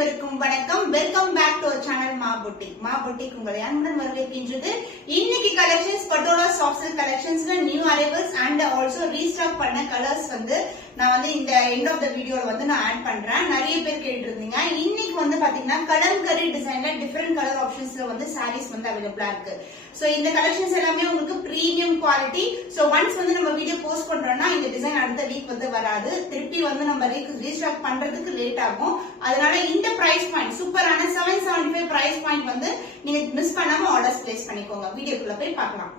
அனைவருக்கும் வணக்கம். Welcome back to our channel Maa boutique உங்களை அன்புடன் வரவேற்கின்றது. இன்னைக்கு கலெக்ஷன்ஸ் பட்டோலா சாஃப்ட் சில்க் கலெக்ஷன்ஸ்ல new arrivals and also restock பண்ண கலர்ஸ் நான் இந்த எண்ட் ஆஃப் த வீடியோல நான் ஆட் பண்றேன். நிறைய பேர் கேட்டிருந்தீங்க. இன்னைக்கு பாத்தீங்கன்னா கலம்கரி டிசைன்ல டிஃபரெண்ட் கலர் ஆப்ஷன்ஸ்ல சாரீஸ் அவைலபிளா இருக்கு. சோ இந்த கலெக்ஷன்ஸ் எல்லாமே உங்களுக்கு பிரீமியம் குவாலிட்டி. சோ ஒன்ஸ் நம்ம வீடியோ போஸ்ட் பண்றோம்னா இந்த டிசைன் அடுத்த வீக் வராது. திருப்பி நம்ம ரீஸ்டாக் பண்றதுக்கு லேட் ஆகும். அதனால இந்த பிரைஸ் பாயிண்ட் சூப்பரான 775 பிரைஸ் பாயிண்ட் நீங்க மிஸ் பண்ணாம ஆர்டர்ஸ் பிளேஸ் பண்ணிக்கோங்க. வீடியோக்குள்ள போய் பார்க்கலாம்.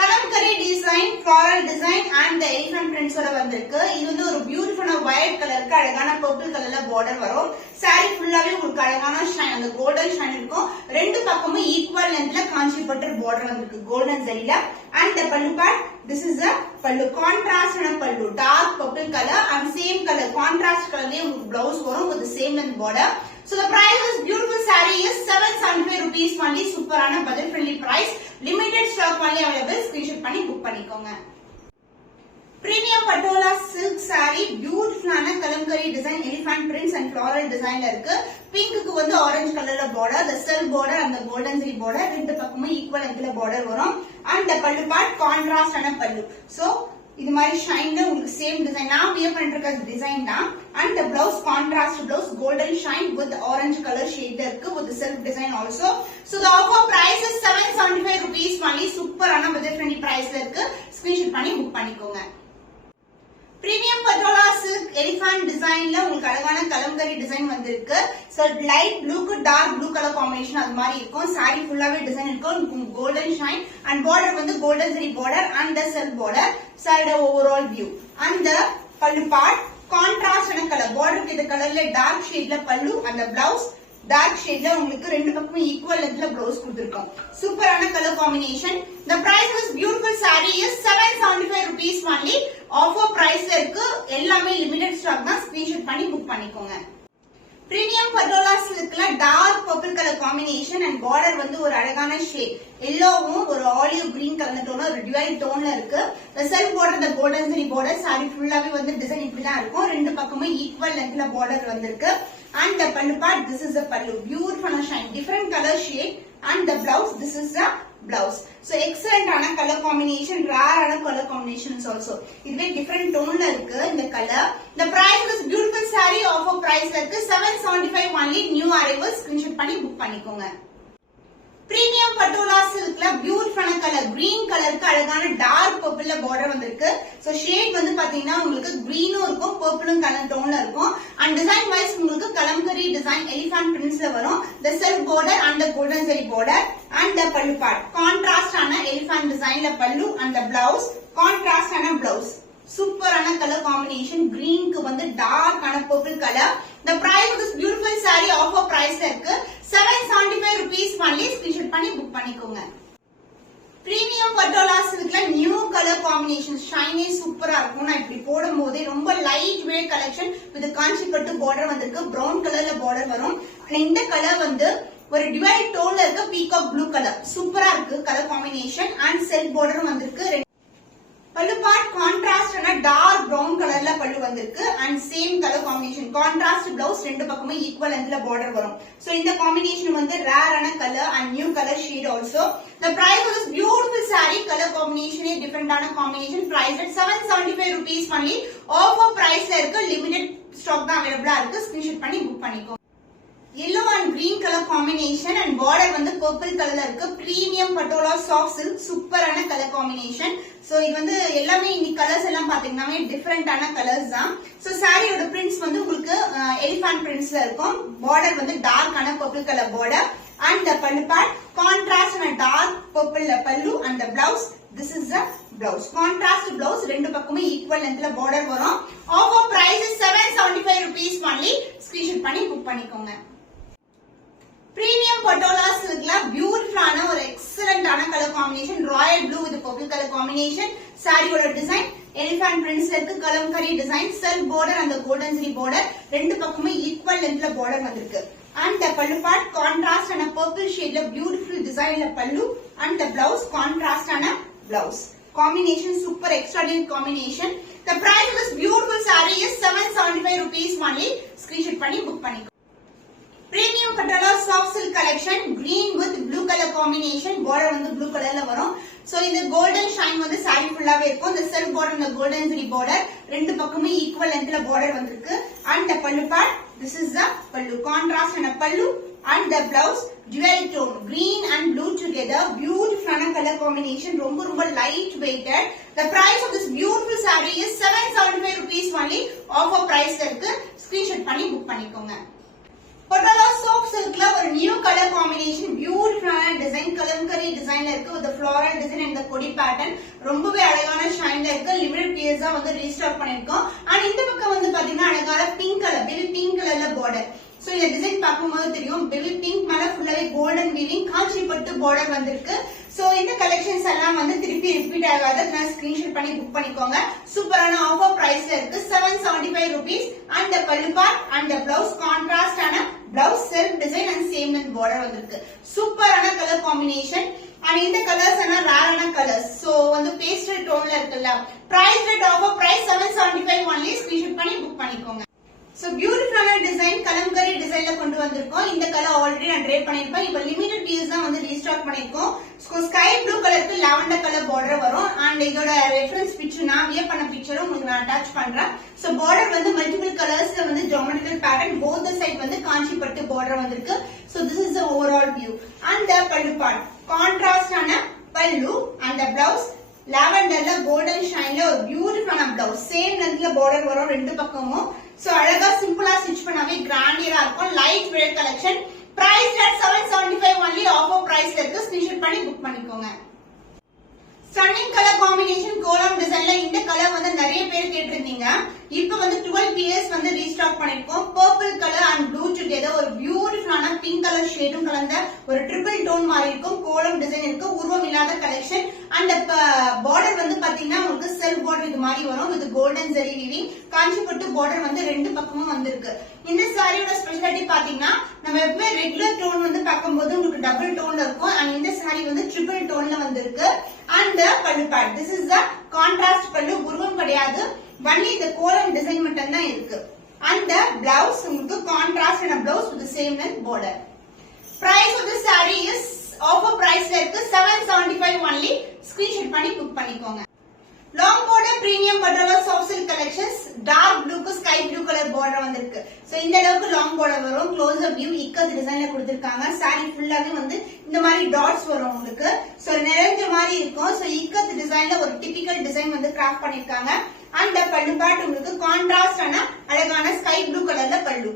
Kalamkari design, floral design and elephant prints வந்திருக்கு. இது ஒரு பியூட்டிஃபுல்லான வயலட் கலருக்கு அழகான பர்பிள் கலர்ல பார்டர் வரும். சாரி ஃபுல்லாவே உங்களுக்கு அழகான ஷைன், அந்த கோல்டன் ஷைன் இருக்கும். ரெண்டு பக்கமும் ஈக்குவல் லென்த்ல காஞ்சிபட்டு பார்டர் வந்திருக்கு கோல்டன் ஜரியில. And the pallu part, this is a pallu, contrast and pallu, dark purple color and same color, contrast color le உங்களுக்கு blouse வரும் with the same length border. So the price of this beautiful saree is 775 rupees only. சூப்பரான budget friendly price, limited stock only available. screenshot பண்ணி book பண்ணிக்கோங்க. Premium patola silk sorry, பியூட்டிஃபுல்லான kalamkari design, elephant prints and floral டிசைன்ல இருக்கு. பிங்க்குக்கு orange கலர்ல border, the silk border and the golden zari border, ரெண்டு பக்கமும் equal லென்த்ல border வரும். and the pallu part contrast and pallu. so இது மாதிரி ஷைன்ல உங்களுக்கு சேம் டிசைன் நான் வியர் பண்ணிட்டு இருக்க டிசைன் தான். and the blouse contrast blouse, golden shine with orange color shade இருக்கு with the silk design also. so the offer price is 775 rupees only. சூப்பரான budget friendly priceல இருக்கு. ஸ்கிரீன்ஷாட் பண்ணி புக் பண்ணிக்கோங்க. Premium patola silk elephant டிசைன்ல உங்களுக்கு அழகான kalamkari design வந்திருக்கு. So light ப்ளூக்கு டார்க் ப்ளூ கலர் காம்பினேஷன் அது மாதிரி இருக்கும். சாரி ஃபுல்லாவே டிசைன் இருக்கும். Golden shine and border golden zari border and the self border. சாரியோட overall view and the pallu part கான்ட்ராஸ்டான colour, பார்டருக்கு இந்த கலர்ல டார்க் ஷேட்ல பல்லு, அந்த பிளவுஸ் டார்க் ஷேட்ல உங்களுக்கு ரெண்டு பக்கமும் ஈக்குவல் லென்த்ல ப்ளவுஸ் கொடுத்திருக்கோம். சூப்பரான colour combination. the price of this beautiful saree is 775 rupees only. offer priceல இருக்கு. எல்லாமே லிமிடெட் ஸ்டாக் தான். ஸ்கிரீன்ஷாட் பண்ணி புக் பண்ணிக்கோங்க. பிரீமியம் பட்டோலா சில்க்ல dark purple colour combination and border ஒரு அழகான ஷேட் எல்லோவும் ஒரு ஆலிவ் கிரீன் கலர் டோன், ஒரு டுவல் டோன்ல இருக்கு. the self border, the golden zari border, saree ஃபுல்லாவே டிசைன் இப்படி தான் இருக்கும். ரெண்டு பக்கமும் ஈக்குவல் லென்த்ல பார்டர் வந்திருக்கு. and the pallu part, this is the pallu, beautiful shine, different color shade. and the blouse, this is the blouse. so excellent ஆன color combination, rare ஆன color combinations also. இதுவே different toneல இருக்கு இந்த color. the price of this beautiful saree offer price இருக்கு 775 only. new arrivals. screenshot பண்ணி book பண்ணிக்கோங்க. Premium patola சில்க்ல பியூட்டிஃபுல்லான colour, green கலருக்கு அழகான டார்க் பர்பிள்ல பார்டர் வந்திருக்கு. சோ ஷேட் பாத்தீங்கன்னா உங்களுக்கு கிரீனும் இருக்கும், பர்பிளும் கலர் டோன்ல இருக்கும். அண்ட் டிசைன் வைஸ் உங்களுக்கு கலம்கரி டிசைன் எலிஃபண்ட் பிரிண்ட்ஸ்ல வரும். the self border and the golden zari border and the pallu part contrast ஆன எலிஃபண்ட் டிசைன்ல பல்லு and the blouse கான்ட்ராஸ்ட் ஆன பிளவுஸ். சூப்பரான கலர் காம்பினேஷன். கிரீனுக்கு டார்க் ஆன purple colour. the price of this beautiful saree offer price இருக்கு 775 rupees only. screenshot பண்ணி book பண்ணிக்கோங்க. Premium patola சில்க்ல நியூ கலர் காம்பினேஷன், ஷைனே சூப்பரா இருக்கும். நான் இப்படி போடும் போதே ரொம்ப லைட் வெயிட் கலெக்ஷன் வித் காஞ்சிபட்டு பார்டர் வந்திருக்கு. பிரவுன் கலர்ல பார்டர் வரும். இந்த கலர் ஒரு டிவைட் டோன்ல இருக்க பீகாக் ப்ளூ கலர் சூப்பரா இருக்கு கலர் காம்பினேஷன். அண்ட் செல்ஃப் பார்டரும் வந்திருக்கு. பல்லு பார்ட் கான்ட்ராஸ்ட் ஆன டார்க் பிரவுன் கலர்ல பல்லு வந்திருக்கு. And same colour combination, contrast blouse, ரெண்டு பக்கமும் ஈக்குவல் லென்த்ல பார்டர் வரும். சோ இந்த காம்பினேஷன் ரேர் ஆன colour and new colour shade also. the price of this beautiful saree, color combination is different ஆன combination, price at 775 rupees only. offer priceல இருக்கு. limited stock தான் available இருக்கு. screenshot பண்ணி book பண்ணிக்கோ. yellow and green color combination and border purple colorல இருக்கு. Premium patola soft silk, சூப்பரான colour combination. So இது எல்லாமே இந்த கலர்ஸ் எல்லாம் பாத்தீங்கன்னா டிஃபரெண்ட் ஆன கலர்ஸ் தான். சோ சாரியோட பிரிண்ட்ஸ் உங்களுக்கு எலிஃபண்ட் பிரிண்ட்ஸ்ல இருக்கும். பார்டர் டார்க் ஆன purple colour border. and the pallu part contrast and dark purple pallu and the blouse, this is the blouse contrast blouse. ரெண்டு பக்கமும் ஈக்குவல் லென்த்ல பார்டர் வரும். offer price is 775 rupees only. screenshot பண்ணி book பண்ணிக்கோங்க. Premium patola சில்க்ல பியூட்டிஃபுல்லான ஒரு excellent ஆன colour combination, Royal blue with purple colour combination. சாரியோட design elephant பிரிண்ட்ஸ்ல இருக்கு. Kalamkari design, self border and the golden zari border, ரெண்டு பக்கமும் ஈக்குவல் லென்த்ல பார்டர் வந்திருக்கு. and the pallu part contrast and a purple shade la beautiful design la pallu and the blouse contrast and a blouse combination, super extraordinary combination. the price of this beautiful saree is 775 rupees only. screenshot பண்ணி book பண்ணிக்கோ. Premium patola soft silk collection green with blue colour combination. Border வந்து blue கலர்ல வரும். So இந்த golden shine வந்து sorry ஃபுல்லாவே இருக்கும். இந்த செல்ஃப் பார்டர், இந்த கோல்டன் ஜரி பார்டர் ரெண்டு பக்கமும் ஈக்குவல் லென்த்ல பார்டர் வந்திருக்கு. And the pallu part, this is the pallu, contrast and a pallu. And the blouse dual tone green and blue together, beautiful color combination, ரொம்ப light weighted. The price of this beautiful saree is 775 rupees only. Offer price இருக்கு. Screenshot பண்ணி book பண்ணிக்கோங்க. Patola soft சில்க்ல ஒரு new colour combination, பியூட்டிஃபுல்லான design, Kalamkari டிசைன்ல இருக்கு. With floral design and கொடி pattern ரொம்பவே அழகான ஷைன்ல இருக்கு. லிமிடெட் பீஸ் தான் வந்து ரீஸ்டாக் பண்ணிருக்கோம். அண்ட் இந்த பக்கம் வந்து பாத்தீங்கன்னா அழகான பிங்க் கலர், பெரிய பிங்க் கலர்ல பார்டர். சோ இந்த டிசைன் பார்க்கும்போது தெரியும், பெரிய பிங்க் மேல ஃபுல்லாவே கோல்டன் வீவிங் காஞ்சி பட்டு பார்டர் வந்திருக்கு. சோ இந்த கலெக்ஷன்ஸ் எல்லாம் வந்து திருப்பி ரிப்பீட் ஆகாது. நான் ஸ்கிரீன்ஷாட் பண்ணி புக் பண்ணிக்கோங்க. சூப்பரான ஆஃபர் பிரைஸ்ல இருக்கு. 775 rupees. And the pallu part and the blouse contrast ஆன blouse self design and same length border வந்திருக்கு. சூப்பரான கலர் காம்பினேஷன். and இந்த கலர்ஸ் எல்லாம் ரேரான கலர்ஸ். சோ வந்து பேஸ்டல் டோன்ல இருக்குல்ல. Price rate offer price 775 only. Screenshot பண்ணி புக் பண்ணிக்கோங்க. சோ பியூட்டிஃபுல்லான டிசைன், கலம்கரி டிசைன்ல கொண்டு வந்திருக்கோம். இந்த கலர் ஆல்ரெடி நான் ட்ரே பண்ணிருப்பேன். இப்போ லிமிடெட் பீஸ் தான் வந்து ரீஸ்டாக் பண்ணிருக்கோம். ஸ்கை ப்ளூ கலருக்கு லாவெண்டர் கலர் பார்டர் வரும். அண்ட் இதோட ரெஃபரன்ஸ் பிக்சர், நான் வியர் பண்ண பிக்சரும் உங்களுக்கு நான் அட்டாச் பண்றேன். சோ பார்டர் வந்து மல்டிபிள் கலர்ஸ்ல வந்து ஜியோமெட்ரிக்கல் பேட்டர்ன், போத் சைடு வந்து காஞ்சி பட்டு பார்டர் வந்திருக்கு. So this is the overall view. And the பல்லு பார்ட் கான்ட்ராஸ்ட் ஆன பல்லு. அண்ட் தி பிளவுஸ் லாவெண்டர்ல கோல்டன் ஷைன்ல ஒரு பியூட்டிஃபுல்லான பிளவுஸ், சேம் லென்த்ல பார்டர் வரும் ரெண்டு பக்கமும். சோ அழகா சிம்பிளா ஸ்டிச் பண்ணாவே கிராண்டியரா இருக்கும். Light weight collection. Price at 775 only. Offer பிரைஸ்ல இருக்கு. ஸ்கிரீன்ஷாட் பண்ணி புக் பண்ணிக்கோங்க. ஸ்டன்னிங் கலர் காம்பினேஷன், கோலம் டிசைன்ல இந்த கலர் வந்து நிறைய பேர் கேட்டிருந்தீங்க. இப்போ வந்து 12 PS வந்து ரீஸ்டாக் பண்ணிருக்கோம். Purple colour and blue together ஒரு பியூட்டிஃபுல்லான பிங்க் கலர் ஷேடும் கலந்த ஒரு ட்ரிபிள் டோன் மாதிரி இருக்கும். கோலம் டிசைன் இருக்கு. உருவம் இல்லாத கலெக்ஷன். அண்ட் பார்டர் வந்து பாத்தீங்கன்னா உங்களுக்கு செல்ஃப் பார்டர் இது மாதிரி வரும். வித் கோல்டன் ஜரி வீவிங் காஞ்சிபட்டு பார்டர் வந்து ரெண்டு பக்கமும் வந்திருக்கு. இந்த சாரியோட ஸ்பெஷாலிட்டி பாத்தீங்கன்னா, நம்ம எப்பவுமே ரெகுலர் டோன் வந்து பார்க்கும்போது உங்களுக்கு டபுள் டோன்ல இருக்கும். அண்ட் இந்த சாரி வந்து ட்ரிபிள் டோன்ல வந்திருக்கு. அண்ட் பல்லு part, this is the contrast பல்லு. உருவம் கிடையாது, only இந்த கோலம் டிசைன் மட்டும் தான் இருக்கு. And the blouse உங்களுக்கு contrast and a blouse with the same length border. Price of the saree is offer price ல இருக்கு 775 only. Screenshot பண்ணி புக் பண்ணிக்கோங்க. Long border premium patola soft silk collections, dark blue க்கு sky blue color border வந்திருக்கு. So இந்த அளவுக்கு long border வரும். Closer view ikat டிசைன்ல கொடுத்திருக்காங்க. saree ஃபுல்லாவே வந்து இந்த மாதிரி டாட்ஸ் வரும் உங்களுக்கு. சோ நிறைஞ்ச மாதிரி இருக்கும். சோ இக்கத் டிசைன்ல ஒரு டிபிக்கல் டிசைன் வந்து கிராஃப்ட் பண்ணிருக்காங்க. And the pallu part உங்களுக்கு கான்ட்ராஸ்ட் ஆன அழகான ஸ்கை ப்ளூ கலர்ல பல்லு.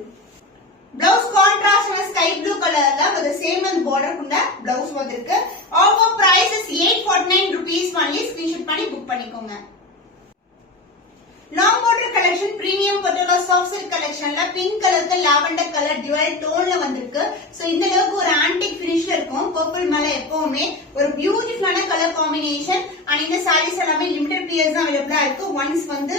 பிளவுஸ் கான்ட்ராஸ்ட் ஆன ஸ்கை ப்ளூ கலர்ல with same and border கொண்ட பிளவுஸ் வந்திருக்கு. Offer price is 849 rupees only. Screenshot பண்ணி புக் பண்ணிக்கோங்க. Long border collection premium patola soft silk collectionல பிங்க் கலருக்கு லாவெண்டர் கலர் dual டோன்ல வந்திருக்கு. சோ இந்த அளவுக்கு ஒரு ஆன்டிக் ஃபினிஷ்ல இருக்கும். பர்பிள் மேல எப்பவுமே ஒரு பியூட்டிஃபுல்லான கலர் காம்பினேஷன். அண்ட் இந்த சாரீஸ் எல்லாமே லிமிடெட் பீஸ் தான் அவைலபிளா இருக்கு. ஒன்ஸ் வந்து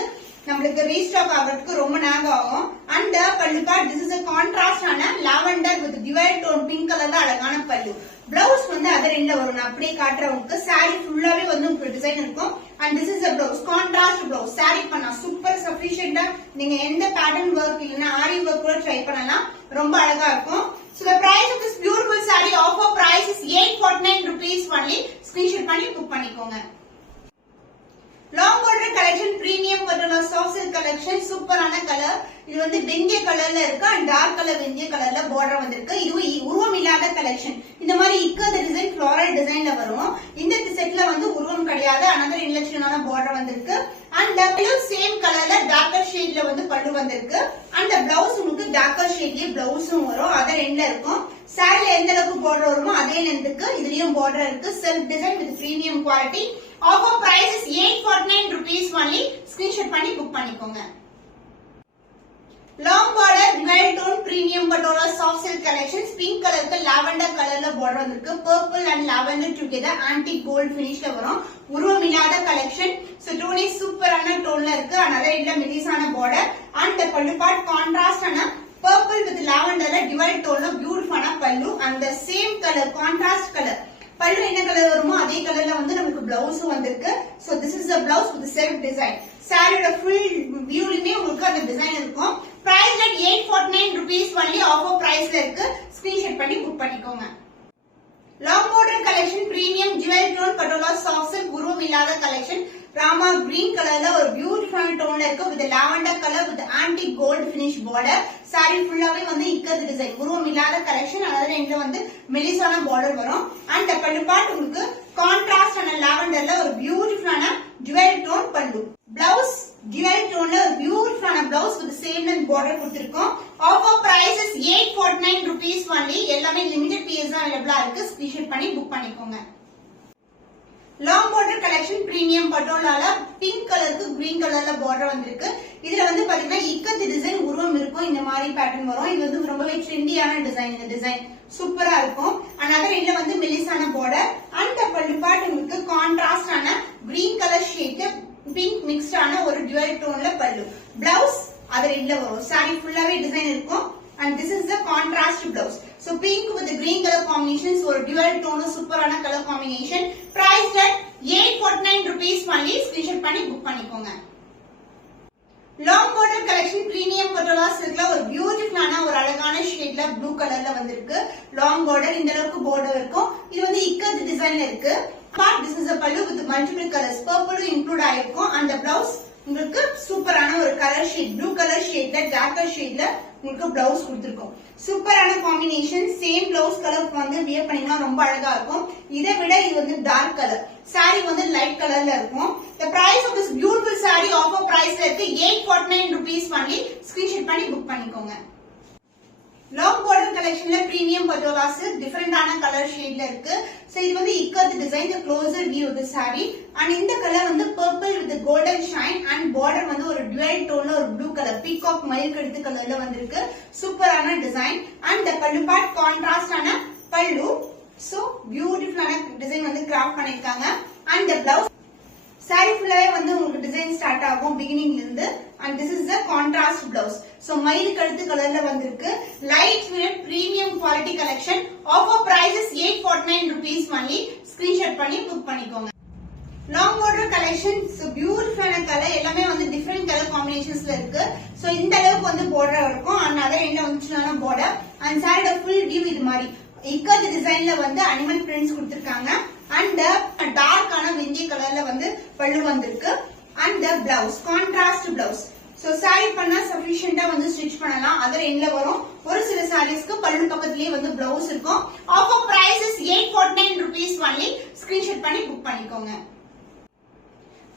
நம்மளுக்கு ரீஸ்டாக் ஆகிறதுக்கு ரொம்ப நேரம் ஆகும். அண்ட் பல்லு part, this is a contrast ஆன lavender with dual tone pink கலர்ல அழகான பல்லு. பிளவுஸ் வந்து அதர் எண்ட்ல வரும். நான் அப்படியே காட்டுறவங்களுக்கு saree ஃபுல்லாவே வந்து உங்களுக்கு டிசைன் இருக்கும். and this is a blouse, contrast blouse. saree பண்ணா சூப்பர் சஃபிஷியன்ட்டா நீங்க எந்த பேட்டர்ன் வர்க் இல்லனா ஆரி வர்க் கூட ட்ரை பண்ணலாம். ரொம்ப அழகா இருக்கும். so the price of this beautiful saree offer price is 849 rupees only. Screenshot பண்ணி புக் பண்ணிக்கோங்க. Long border collection premium patola soft silk collection, சூப்பரான கலர். இது வந்து வெந்தய கலர்ல இருக்கு. அண்ட் டார்க் கலர் வெந்தய கலர்ல பார்டர் வந்திருக்கு. இது உருவம் இல்லாத கலெக்ஷன். இந்த மாதிரி இக்கத டிசைன் ஃப்ளோரல் டிசைன்ல வரும். இந்த செட்ல வந்து உருவம் கிடையாது. another இன்லெக்ஷனான பார்டர் வந்திருக்கு. அண்ட் பல்லு சேம் கலர்ல டார்க்கர் ஷேட்ல வந்து பல்லு வந்திருக்கு. அண்ட் பிளவுஸ் உங்களுக்கு டார்க்கர் ஷேட்லயே பிளவுஸும் வரும். அதர் எண்ட்ல இருக்கும். சாரில எந்த அளவுக்கு பார்டர் வருமோ அதே லென்த்துக்கு இதுலயும் பார்டர் இருக்கு. Self design with premium quality. Offer price is 849 rupees only. Screenshot பண்ணி புக் பண்ணிக்கோங்க. Long border dual tone premium patola soft silk collections, pink கலருக்கு லாவெண்டர் கலர்ல பார்டர் வந்திருக்கு. Purple and lavender together antique gold ஃபினிஷ்ல வரும். உருவம் இல்லாத கலெக்ஷன். சோ டோனே சூப்பரான டோன்ல இருக்கு. அதனால இல்ல மெலிசான பார்டர். அண்ட் பல்லு பார்ட் கான்ட்ராஸ்ட் ஆன பர்பிள் வித் லாவெண்டர்ல dual டோன்ல பியூட்டிஃபுல்லான பல்லு. and the same color contrast color பல்லு என்ன கலர் வருமோ அதே கலர்ல வந்து நமக்கு பிளவுஸும் வந்திருக்கு. So this is a blouse with self design. சாரியோட ஃபுல் வியூலயுமே உங்களுக்கு அந்த டிசைன் இருக்கும். Price at 849 rupees. rupees only offer price ல இருக்கு. ஸ்கிரீன்ஷாட் பண்ணி புக் பண்ணிக்கோங்க. Long border collection premium jewel tone patola soft silk உருவம் இல்லாத collection. ராமா green கலர்ல ஒரு பியூட்டிஃபுல்லான டோன்ல இருக்கு with lavender color with antique gold finish border. saree ஃபுல்லாவே வந்து இக்கத் டிசைன் உருவம் இல்லாத collection. அதாவது ரெண்டுல வந்து மெலிசான border வரும். and பல்லு பார்ட் உங்களுக்கு கான்ட்ராஸ்ட் ஆன லாவெண்டர்ல ஒரு பியூட்டிஃபுல்லான jewel tone பல்லு. blouse jewel tone ல ஒரு பியூட்டிஃபுல்லான blouse with same length border கொடுத்திருக்கோம். offer price is 849 rupees only. எல்லாமே limited pieces தான் அவைலபிளா இருக்கு. ஸ்கிரீன்ஷாட் பண்ணி புக் பண்ணிக்கோங்க. லாங் border collection premium பட்டோலால பிங்க் கலருக்கு கிரீன் கலர்ல border வந்திருக்கு. இதுல வந்து பாத்தீங்கன்னா இக்கத் டிசைன் உருவம் இருக்கும். இந்த மாதிரி பேட்டர்ன் வரும். இது வந்து ரொம்பவே ட்ரெண்டியான டிசைன். இந்த டிசைன் சூப்பரா இருக்கும். another இதுல வந்து மெலிசான border and பல்லு பார்ட் உங்களுக்கு கான்ட்ராஸ்ட் ஆன green colour shade pink mixed ஆன ஒரு dual டோன்ல பல்லு. blouse அது இல்ல வரும். saree ஃபுல்லாவே டிசைன் இருக்கும். and this is the contrast blouse. so pink with the green color combination, so dual tone சூப்பரான color combination. price at 849 rupees only. screenshot பண்ணி book பண்ணிக்கோங்க. Long border collection premium patola silkல ஒரு பியூட்டிஃபுல்லான ஒரு அழகான ஷேட்ல blue கலர்ல வந்திருக்கு. லாங் border இந்த அளவுக்கு border இருக்கும். இது வந்து இக்கத் டிசைன்ல இருக்கு. but this is a pallu with multiple colors. purple include ஆயிருக்கும். and the blouse உங்களுக்கு சூப்பரான ஒரு கலர் ஷேட் ப்ளூ கலர் ஷேட்ல டார்க்கர் ஷேட்ல உங்களுக்கு பிளவுஸ் கொடுத்திருக்கோம். சூப்பரான காம்பினேஷன். சேம் பிளவுஸ் கலர் வந்து வியர் பண்ணீங்கன்னா ரொம்ப அழகா இருக்கும். இதை விட இது வந்து டார்க் கலர். saree வந்து லைட் கலர்ல இருக்கும். the price of this beautiful saree offer price இருக்கு 849 rupees only. ஸ்கிரீன்ஷாட் பண்ணி புக் பண்ணிக்கோங்க. லாங் border collectionல premium பட்டோலாஸ் டிஃபரெண்டான கலர் ஷேட்ல இருக்கு. சோ இது வந்து ikat design. the closer view of the saree and இந்த கலர் வந்து purple with the golden shine and border வந்து ஒரு dual tone ஒரு blue color peacock மயில் கழுத்து கலர்ல வந்திருக்கு. சூப்பரான டிசைன் and the பல்லு பார்ட் கான்ட்ராஸ்ட் ஆன பல்லு. சோ பியூட்டிஃபுல்லான டிசைன் வந்து கிராஃப்ட் பண்ணிருக்காங்க. and the blouse saree ஃபுல்லாவே வந்து உங்களுக்கு டிசைன் ஸ்டார்ட் ஆகும் பிகினிங்ல இருந்து. and this is the contrast blouse. so மயில் கழுத்து கலர்ல வந்திருக்கு. light weight premium quality collection. offer price is 849 rupees only. screenshot பண்ணி புக் பண்ணிக்கோங்க. Long border collection so beautiful color எல்லாமே வந்து different color combinationsல இருக்கு. so இந்த அளவுக்கு வந்து border இருக்கும். and other end வந்து சின்ன border and saree full view இது மாதிரி இக்கத் டிசைன்ல வந்து அனிமல் பிரிண்ட்ஸ் கொடுத்திருக்காங்க. and டார்க் ஆன வெந்தி கலர்ல வந்து பல்லு வந்திருக்கு. and the blouse contrast blouse. so saree பண்ணா sufficient வந்து ஸ்டிட்ச் பண்ணலாம். அதர் எண்ட்ல வரும். ஒரு சில sareesக்கு பல்லு பக்கத்துலயே வந்து blouse இருக்கும். offer price is 849 rupees only. screenshot பண்ணி புக் பண்ணிக்கோங்க.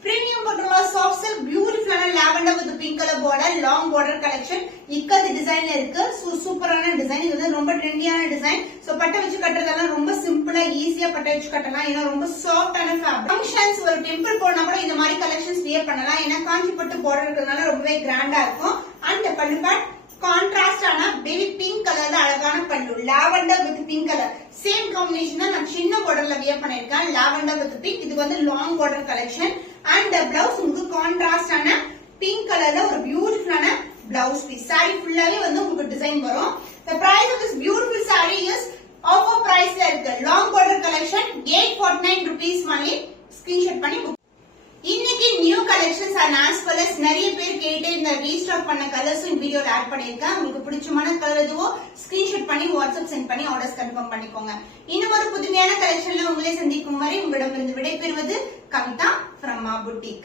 premium patola soft silk beautiful lavender with pink color border long border collection. Ikat டிசைன்ல இருக்கு. சூப்பரான டிசைன். இது வந்து ரொம்ப ட்ரெண்டியான டிசைன். சோ பட்டை வச்சு கட்டறதெல்லாம் ரொம்ப சிம்பிளா ஈஸியா பட்டை வச்சு கட்டலாம். ஏன்னா ரொம்ப சாஃப்ட்டான ஃபேப்ரிக். ஃபங்க்ஷன்ஸ் ஒரு டெம்பிள் போனா கூட இந்த மாதிரி கலெக்ஷன்ஸ் வியர் பண்ணலாம். ஏன்னா காஞ்சி பட்டு border இருக்கறதுனால ரொம்பவே கிராண்டா இருக்கும். and பல்லு பார்ட் கான்ட்ராஸ்ட் ஆன பேபி பிங்க் கலர்ல அழகான பல்லு. Lavender with pink colour same combination தான் நான் சின்ன borderல வியர் பண்ணிருக்கேன். Lavender with pink. இது வந்து long border collection. and the blouse உங்களுக்கு கான்ட்ராஸ்ட் ஆன பிங்க் கலர்ல ஒரு பியூட்டிஃபுல்லான blouse piece. saree ஃபுல்லாவே வந்து உங்களுக்கு டிசைன் வரும். the price of this beautiful saree is offer price ல இருக்கு. long border collection 849 rupees only. screenshot பண்ணி book. இன்னைக்கு new collections and as well as நிறைய பேர் கேட்டு இந்த ரீஸ்டாக் பண்ண கலர்ஸ் இந்த வீடியோல ஆட் பண்ணிருக்கேன். உங்களுக்கு பிடிச்சமான கலர் எதுவோ ஸ்கிரீன்ஷாட் பண்ணி வாட்ஸ்அப் சென்ட் பண்ணி ஆர்டர்ஸ் கன்ஃபார்ம் பண்ணிக்கோங்க. இன்னும் ஒரு புதுமையான கலெக்ஷன்ல உங்களை சந்திக்கும் வரை உங்களிடமிருந்து விடைபெறுவது கவிதா from Ma Boutique.